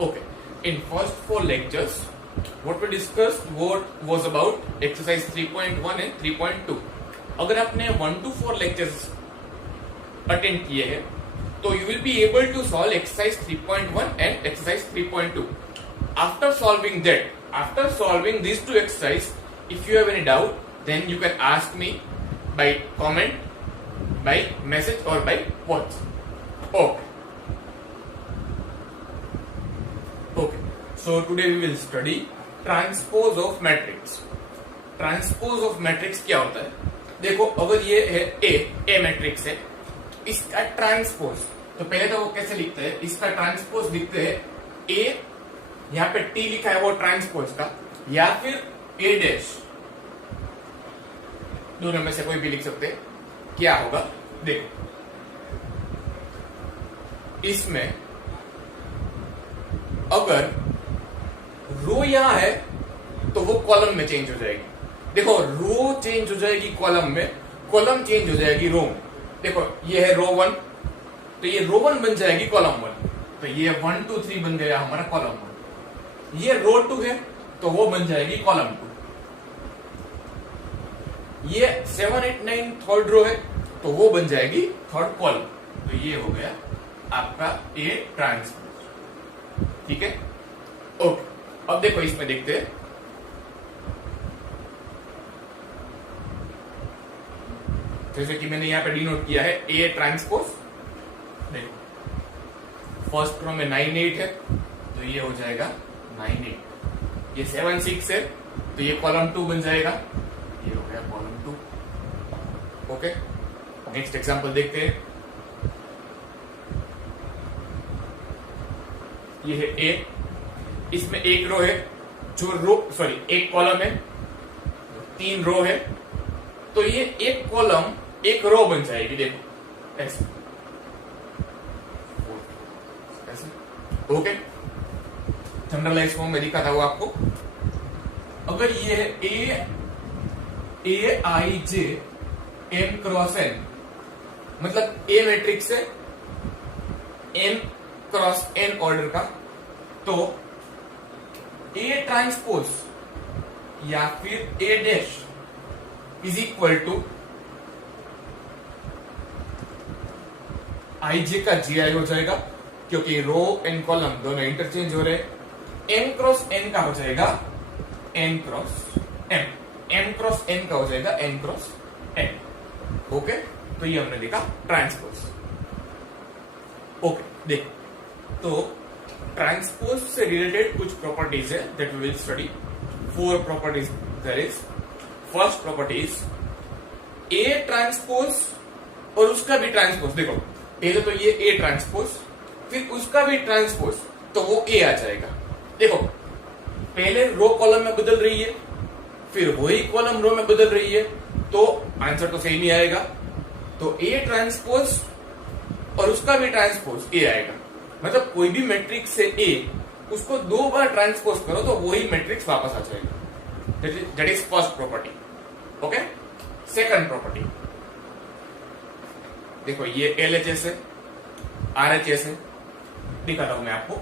Okay. In first 4 lectures, what we discussed was about exercise 3.1 and 3.2. अगर आपने 1 to 4 lectures attend किए हैं तो you will be able to solve exercise 3.1 and exercise 3.2. After solving these two exercises, if you have any doubt, then you can ask me by comment, by message or by WhatsApp. Okay. So today we will study transpose of matrix. Transpose of matrix क्या होता है? देखो, अगर ये है A matrix है, इसका transpose, तो पहले तो वो कैसे लिखते हैं? इसका ट्रांसपोज लिखते हैं A, यहाँ पे T लिखा है वो ट्रांसपोज का, या फिर A डैश, दोनों में से कोई भी लिख सकते हैं. क्या होगा देखो, इसमें अगर रो यहां है तो वो कॉलम में चेंज हो जाएगी. देखो, रो चेंज हो जाएगी कॉलम में, कॉलम चेंज हो जाएगी रो में. देखो, ये है रो 1, तो ये रो 1 बन जाएगी कॉलम 1, तो ये 1 2 3 बन गया हमारा कॉलम 1. ये रो 2 है तो वो बन जाएगी कॉलम 2. ये 7 8 9 थर्ड रो है तो वो बन जाएगी थर्ड कॉलम. तो ये हो गया आपका ए ट्रांसपोज. ठीक है, ओके. अब देखो, इसमें देखते हैं. जैसे कि मैंने यहां पे डिनोट किया है ए ट्रांसपोज. देखो, फर्स्ट रो में 9 8 है तो ये हो जाएगा 9 8. ये 7 6 है तो ये कॉलम 2 बन जाएगा. ये हो गया कॉलम 2. ओके, नेक्स्ट एग्जांपल देखते हैं. ये है ए, इसमें एक रो है, एक कॉलम है, 3 रो है, तो ये एक कॉलम एक रो बन जाएगी. देखो ऐसे. ओके, जनरलाइज फॉर्म में दिखाता हूं आपको. अगर ये है A I J M cross N, मतलब ए मैट्रिक्स है एम क्रॉस एन ऑर्डर का, तो ए ट्रांसपोज या फिर A dash is equal to I J का जी आई हो जाएगा, क्योंकि रो एंड कॉलम दोनों इंटरचेंज हो रहे हैं. एन क्रॉस एन का हो जाएगा N cross M, M cross N का हो जाएगा एन क्रॉस एन. ओके, तो ये हमने देखा ट्रांसपोज. ओके, देखो, तो ट्रांसपोज से रिलेटेड कुछ प्रॉपर्टीज है that we will study. 4 properties there is. First property is a transpose और उसका भी ट्रांसपोज. देखो, पहले तो ये ए ट्रांसपोज, फिर उसका भी ट्रांसपोज, तो वो ए आ जाएगा. देखो, पहले रो कॉलम में बदल रही है, फिर वही कॉलम रो में बदल रही है, तो आंसर तो सेम ही आएगा. तो ए ट्रांसपोज और उसका भी ट्रांसपोज ए आएगा. मतलब कोई भी मैट्रिक्स से ए, उसको 2 बार ट्रांसपोज करो तो वही मैट्रिक्स वापस आ जाएगा. That is first property. Okay, second property देखो, ये एलएचएस है, आरएचएस है. दिखाता हूं मैं आपको.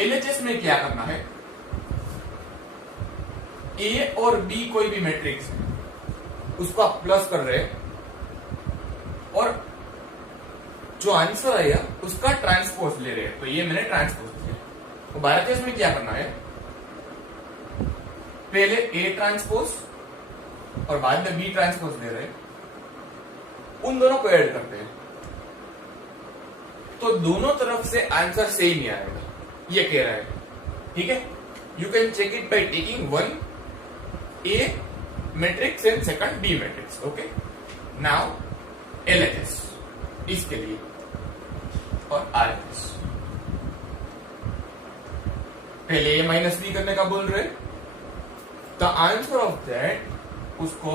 एलएचएस में क्या करना है, ए और बी कोई भी मैट्रिक्स है, उसको आप प्लस कर रहे हैं और जो आंसर आएगा उसका ट्रांसपोज ले रहे हैं. तो ये मैंने ट्रांसपोज किया. तो आरएचएस में क्या करना है, पहले ए ट्रांसपोज और बाद में बी ट्रांसपोज ले रहे हैं, उन दोनों को ऐड करते हैं, तो दोनों तरफ से आंसर सेम ही आएगा. ये कह रहा है. ठीक है, you can check it by taking 1 A matrix and second B matrix. Okay, now LHS इसके लिए और आरएचएस. पहले ए माइनस बी करने का बोल रहे, द आंसर ऑफ दैट उसको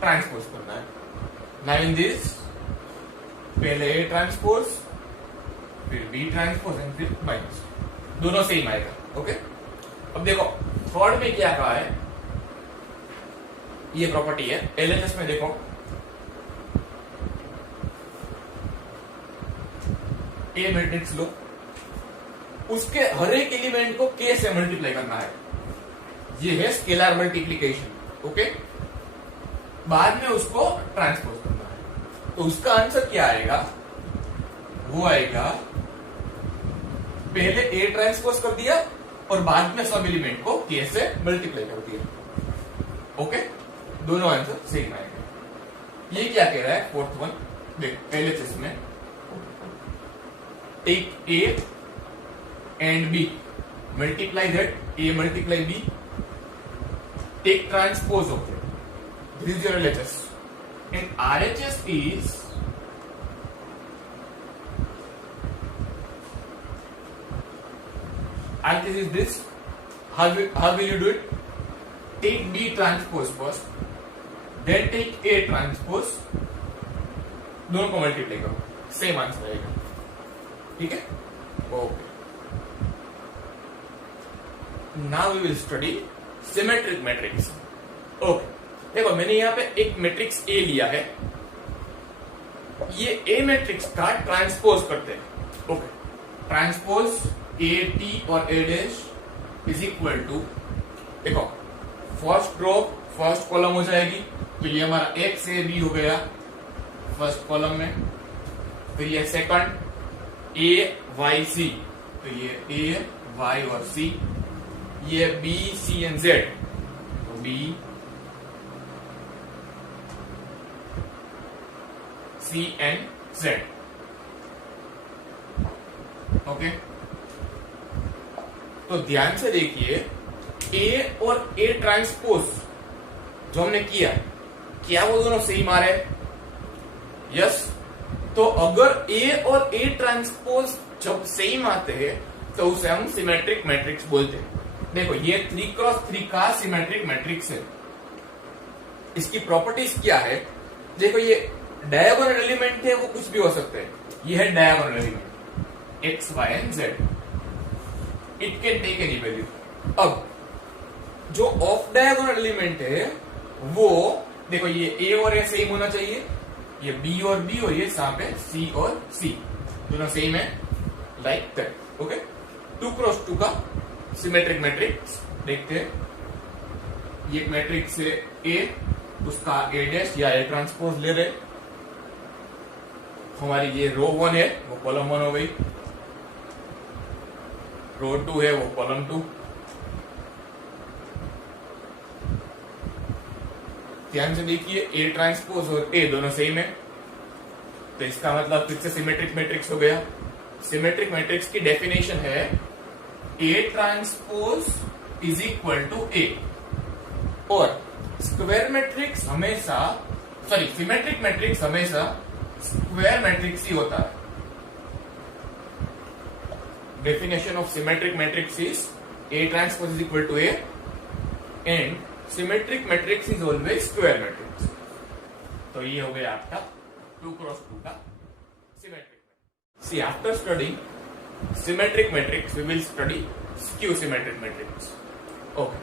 ट्रांसपोज करना है. नाउ इन दिस, पहले ए ट्रांसपोज, फिर बी ट्रांसपोज एंड फिर माइनस, दोनों सेम आएगा. ओके, अब देखो थर्ड में क्या कहा है, ये प्रॉपर्टी है एलएचएस में. देखो, ए मैट्रिक्स लो, उसके हर एक एलिमेंट को k से मल्टीप्लाई करना है। ये है स्केलर मल्टीप्लीकेशन। ओके, बाद में उसको ट्रांसपोज करना है। तो उसका आंसर क्या आएगा? वो आएगा पहले a ट्रांसपोज कर दिया और बाद में सब एलिमेंट को k से मल्टीप्लाई कर दिया। ओके, दोनों आंसर सेम आएगा। ये क्या कह रहा है? फोर्थ वन देख, पहले चीज में take a and b, multiply that, a multiply b, take transpose of it. This is your LHS. And RHS is RHS is this. How will you do it? Take b transpose first, then take a transpose, दोनों को multiply करो, same answer आएगा। ठीक है, okay. Now we will study symmetric matrix. Okay, देखो मैंने यहाँ पे एक मैट्रिक्स A लिया है, ये A मैट्रिक्स का ट्रांसपोज करते हैं। ओके, ट्रांसपोज A T और A dash is equal to, देखो फर्स्ट रो फर्स्ट कॉलम हो जाएगी, तो ये हमारा X A B हो गया फर्स्ट कॉलम में। फिर ये सेकंड A Y C, तो ये A Y और C, ये B C एंड Z, तो B C and Z। Okay, तो ध्यान से देखिए A और A ट्रांसपोज जो हमने किया, क्या वो दोनों सेम आ रहे हैं? यस। तो अगर A और A ट्रांसपोज जब सेम आते हैं तो उसे हम सिमेट्रिक मैट्रिक्स बोलते हैं। देखो ये 3x3 का सिमेट्रिक मैट्रिक्स है। इसकी प्रॉपर्टीज क्या है? देखो ये डायगोनल एलिमेंट है, वो कुछ भी हो सकते हैं। ये है diagonal element x, y and z। It can take any value. अब जो ऑफ डायगोनल एलिमेंट है वो देखो, ये a और a सेम होना चाहिए, ये b और b, और ये यहाँ पे c और c दोनों सेम है, लाइक दैट। ओके, 2x2 का सिमेट्रिक मैट्रिक्स देखते हैं। ये एक मैट्रिक्स है A, उसका A डैश या A ट्रांसपोज ले रहे। हमारी ये रो 1 है, वो कॉलम 1 हो गई। रो 2 है, वो कॉलम 2। ध्यान से देखिए A ट्रांसपोज और A दोनों सेम है, तो इसका मतलब फिर से सिमेट्रिक मैट्रिक्स हो गया। सिमेट्रिक मैट्रिक्स की डेफिनेशन है A transpose is equal to A, और स्क्वायर मैट्रिक्स हमेशा, सॉरी सिमेट्रिक मैट्रिक्स हमेशा स्क्वायर मैट्रिक्स ही होता है। Definition of symmetric matrix is A transpose is equal to A and symmetric matrix is always square matrix. तो ये हो गया आपका 2x2 का symmetric. See after studying symmetric matrix, we will study skew symmetric matrix. Okay,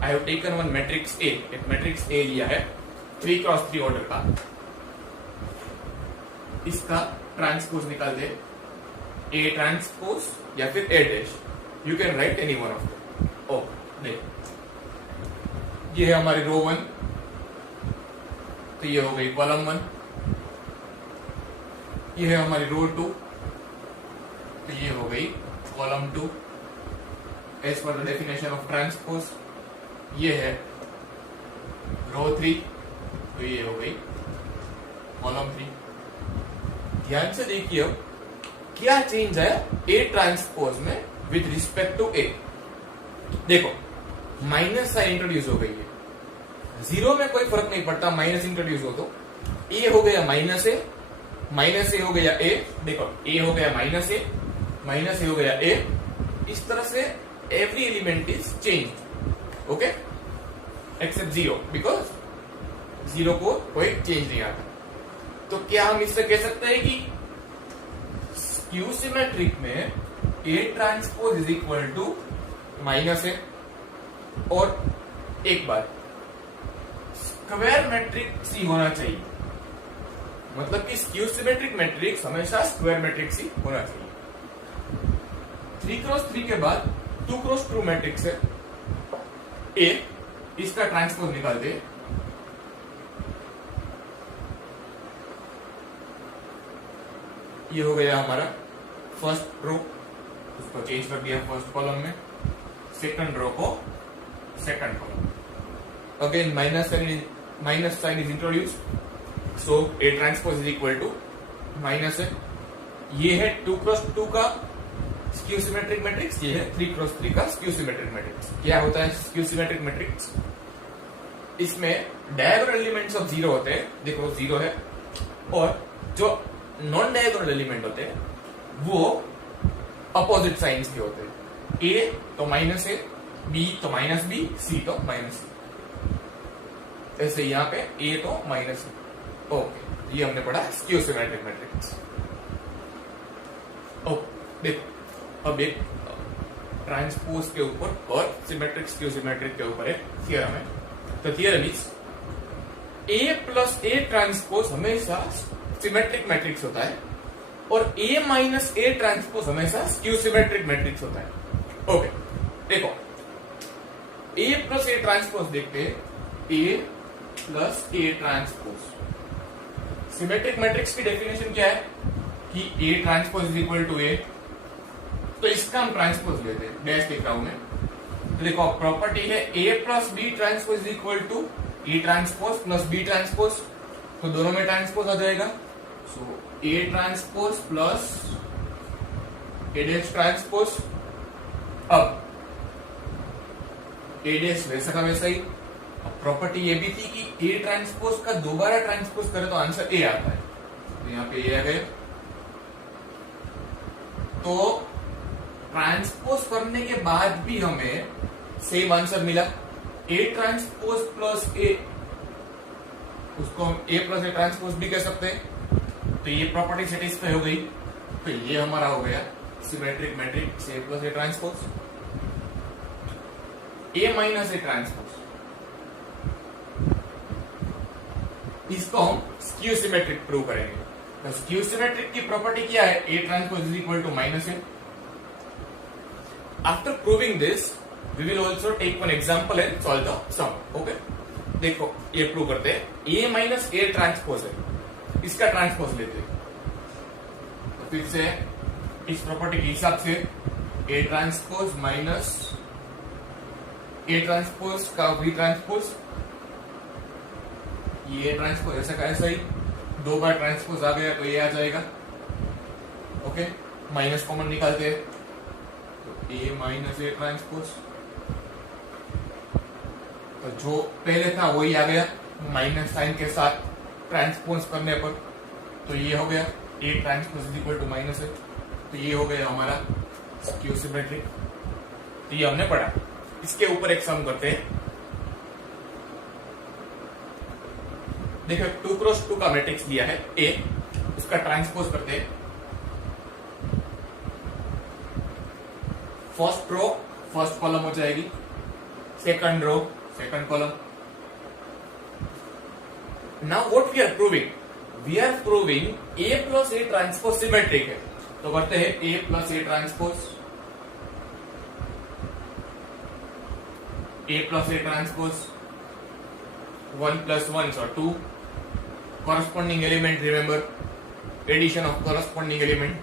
I have taken one matrix A, एक matrix A लिया है 3x3 order का। इसका ट्रांसपोज निकाल दे, A ट्रांसपोज या फिर A dash, you can write any one of them. Okay, देख ये है हमारी रो 1, तो ये हो गई कॉलम 1। ये है हमारी रो 2, तो ये हो गई column 2 as per the definition of transpose. ये है रो 3, तो ये हो गई कॉलम 3। ध्यान से देखिए अब क्या चेंज है A ट्रांसपोज में विद रिस्पेक्ट टू A। देखो माइनस साइन इंट्रोड्यूस हो गई है, जीरो में कोई फर्क नहीं पड़ता, माइनस इंट्रोड्यूस हो तो A हो गया माइनस A, माइनस A हो गया A। देखो A हो गया माइनस A, माइनस A हो गया A। इस तरह से every element is change. Okay, except zero, because zero को कोई चेंज नहीं आता। तो क्या हम इससे कह सकते हैं कि स्क्यू सिमेट्रिक में A transpose is equal to minus A। और एक बात, स्क्वायर मैट्रिक्स ही होना चाहिए, मतलब कि स्क्यू सिमेट्रिक मैट्रिक्स हमेशा स्क्वायर मैट्रिक्स ही होना चाहिए। 3x3 के बाद 2x2 मैट्रिक्स है ए, इसका ट्रांसपोज निकालते हैं। ये हो गया हमारा फर्स्ट रो, उसको चेंज कर दिया फर्स्ट कॉलम में, सेकंड रो को second column. Again minus sign is introduced, so A transpose is equal to minus है। ये है 2x2 का स्क्यू सिमेट्रिक मैट्रिक्स, ये है 3x3 का स्क्यू सिमेट्रिक मैट्रिक्स। क्या होता है स्क्यू सिमेट्रिक मैट्रिक्स? इसमें डायगोनल एलिमेंट्स ऑफ जीरो होते हैं, देखो जीरो है, और जो नॉन डायगोनल एलिमेंट होते हैं वो अपोजिट साइंस के होते हैं। ए तो माइनस ए, बी तो माइनस बी, सी तो माइनस सी। ऐसे यहां पे ए तो माइनस ए। ओके, ये हमने पढ़ा स्क्यू सिमेट्रिक मैट्रिक्स। देखो अब एक ट्रांसपोज के ऊपर और सिमेट्रिक स्क्यू सिमेट्रिक के ऊपर एक थ्योरम है। तो theorem is a plus A transpose हमेशा सिमेट्रिक मैट्रिक्स होता है और ए माइनस ए ट्रांसपोज हमेशा स्क्यू सिमेट्रिक मैट्रिक्स होता है। ओके, देखो ए प्लस ए ट्रांसपोज देखते हैं, A plus A transpose. Symmetric matrix की डेफिनेशन क्या है कि A transpose is equal to A, तो इसका हम ट्रांसपोज लेते हैं, डैश लिख रहा हूं मैं। तो देखो प्रॉपर्टी है A plus B transpose is equal to A transpose plus B transpose, तो दोनों में ट्रांसपोज आ जाएगा। So A transpose plus A dash transpose. अब ए डैश वैसा का वैसा ही। प्रॉपर्टी ये भी थी कि ए ट्रांसपोज का दोबारा ट्रांसपोज करें तो आंसर ए आता है, तो यहाँ पे ए आ गए। तो ट्रांसपोज करने के बाद भी हमें सेम आंसर मिला, ए ट्रांसपोज प्लस ए, उसको हम ए प्लस ए ट्रांसपोज भी कह सकते हैं। तो ये प्रॉपर्टी सेटिस्फाई हो गई, तो ये हमारा हो गया symmetric matrix A plus A transpose. A minus A transpose, इसको हम स्क्यू सिमेट्रिक प्रूव करेंगे। तो स्क्यू सिमेट्रिक की प्रॉपर्टी क्या है? A transpose is equal to minus A. After proving this we will also take one example and solve the sum. Okay, देखो ये prove करते हैं। ए माइनस ए ट्रांसपोज है, इसका ट्रांसपोज लेते हैं। तो फिर से इस प्रॉपर्टी के हिसाब से A transpose minus A transpose का वी ट्रांसपोज, ये ट्रांसपोज ऐसा का ऐसा ही, दो बार ट्रांसपोज आ गया तो ये आ जाएगा। ओके, माइनस कॉमन निकालते हैं, तो ए माइनस ए ट्रांसपोज, तो जो पहले था वही आ गया माइनस साइन के साथ ट्रांसपोज करने पर, तो ये हो गया A transpose is equal to minus A. तो ये हो गया हमारा स्क्यू सिमेट्रिक। तो ये हमने पढ़ा। इसके ऊपर एक सम करते हैं। देखो 2x2 का मैट्रिक्स दिया है ए, उसका ट्रांसपोज करते हैं। फर्स्ट रो फर्स्ट कॉलम हो जाएगी, second row second column. Now what we are proving? We are proving A plus A transpose symmetric है। तो करते हैं A plus A transpose, A plus A transpose, 1 plus 1 so 2, corresponding element, remember addition of corresponding element,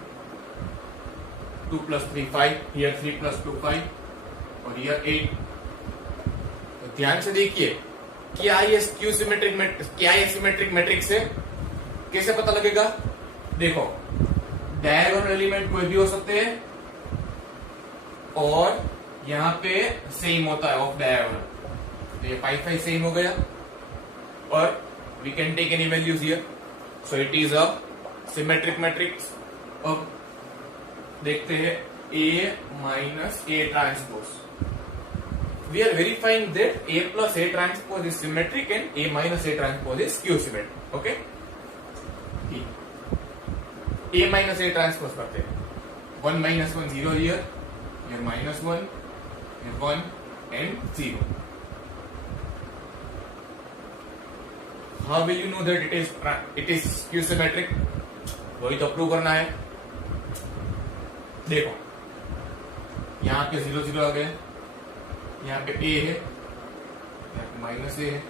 2 plus 3 5, here 3 plus 2 5 और here 8। तो ध्यान से देखिए क्या ये स्क्यू सिमेट्रिक मैट्रिक्स, क्या ये सिमेट्रिक मैट्रिक्स है? कैसे पता लगेगा? देखो डायगोनल एलिमेंट कोई भी हो सकते हैं और यहाँ पे सेम होता है ऑफ डायगोनल, तो ये 5 5 सेम हो गया और we can take any values here, so it is a symmetric matrix। अब देखते हैं A minus A transpose, we are verifying that A plus A transpose is symmetric and A minus A transpose is skew symmetric। okay, A minus A transpose करते हैं, 1 minus 1 0 here, here minus 1, here 1 and 0। How will you know that it is skew symmetric? वही तो prove करना है। देखो यहाँ पे 0 0 आ गए, यहाँ पे ए है, यहाँ पे माइनस ए है,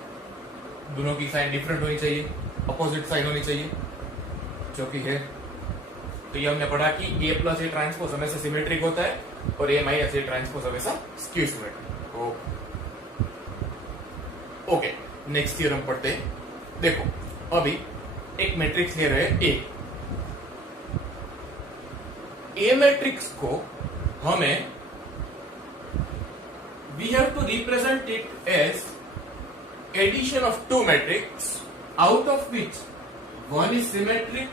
दोनों की साइन डिफरेंट होनी चाहिए, अपोजिट साइन होनी चाहिए, जो कि है। तो ये हमने पढ़ा कि ए प्लस ए ट्रांसपोज हमेशा सिमेट्रिक होता है और ए माइनस ए ट्रांसपोज हमेशा skew symmetric. Okay, next theorem पढ़ते हैं। देखो अभी एक मैट्रिक्स ले रहे हैं ए मैट्रिक्स को हमें we have to represent it as addition of two matrix out of which one is symmetric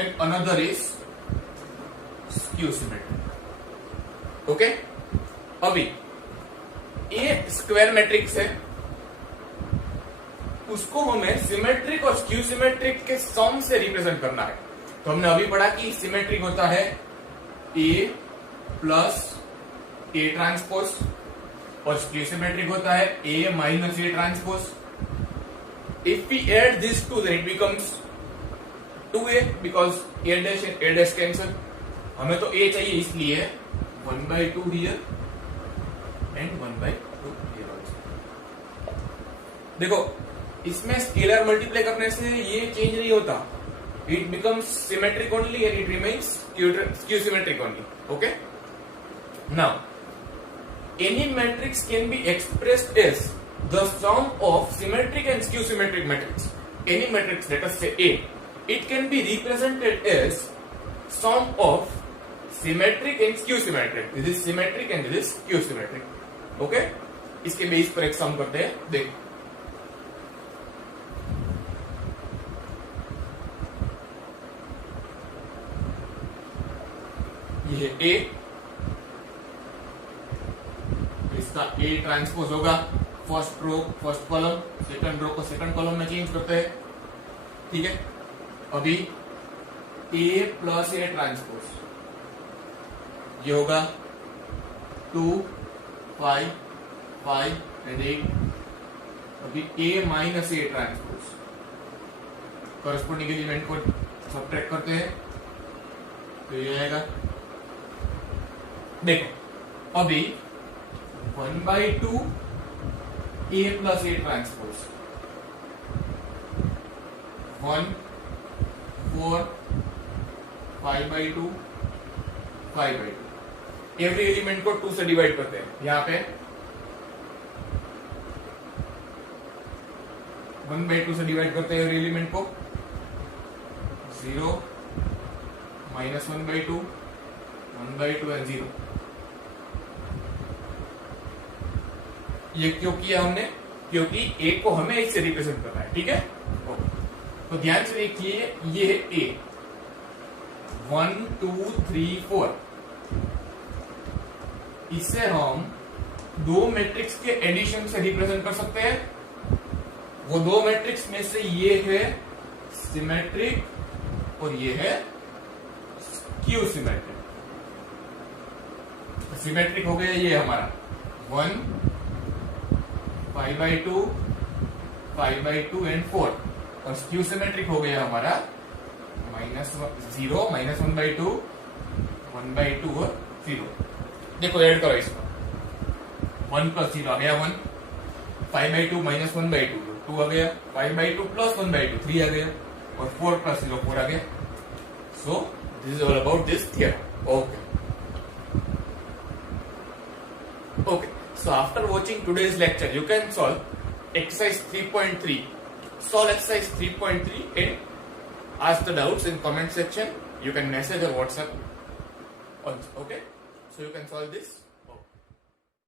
and another is skew symmetric। Okay, अभी ए स्क्वायर मैट्रिक्स है, उसको हमें सिमेट्रिक और स्क्यू सिमेट्रिक के सम से रिप्रेजेंट करना है। तो हमने अभी पढ़ा कि सिमेट्रिक होता है ए प्लस ए ट्रांसपोज और स्क्यू सिमेट्रिक होता है A minus A transpose. If we add this two then it becomes 2a because a dash cancel। हमें तो a चाहिए इसलिए 1/2 here and 1/2 here also। देखो इसमें स्केलर मल्टीप्लाई करने से ये चेंज नहीं होता, it becomes symmetric only and it remains skew symmetric only. Okay, now any matrix can be expressed as the sum of symmetric and skew symmetric matrix. Any matrix let us say A, it can be represented as sum of symmetric and skew symmetric। this is symmetric and this is skew symmetric। okay, इसके base पर एक सम करते हैं। देखो ये A, इसका A transpose होगा first row first column, second row को सेकंड कॉलम में चेंज करते हैं। ठीक है, अभी A प्लस ए ट्रांसपोज ये होगा 2 5 5 एंड 8। अभी A minus A transpose corresponding element को सबट्रैक्ट करते हैं तो ये आएगा। देखो अभी 1/2 A plus A transpose 1 4 5/2 5/2। Every element को 2 से डिवाइड करते हैं। यहाँ पे 1/2 से डिवाइड करते हैं एवरी एलिमेंट को, 0 माइनस 1/2 1/2 एंड 0। ये क्यों किया हमने? क्योंकि ए को हमें इससे रिप्रेजेंट करना है। ठीक है, तो ध्यान से देखिए ये A 1 2 3 4, इसे हम दो मैट्रिक्स के एडिशन से रिप्रेजेंट कर सकते हैं। वो दो मैट्रिक्स में से ये है सिमेट्रिक और ये है स्क्यू सिमेट्रिक। सिमेट्रिक हो गया ये हमारा 1 5/2 5/2 एंड 4, और स्क्यू सिमेट्रिक हो गया हमारा -0 -1/2 1/2 और 0। देखो ऐड करो इसको, 1 प्लस 0 आ गया 1, 5/2 माइनस 1/2 2 आ गया, 5/2 प्लस 1/2 3 आ गया, और 4 प्लस 0 4 आ गया। So this is all about this theorem. Okay, so after watching today's lecture you can solve exercise 3.3, solve exercise 3.3 and ask the doubts in comment section. You can message or WhatsApp also, okay, so you can solve this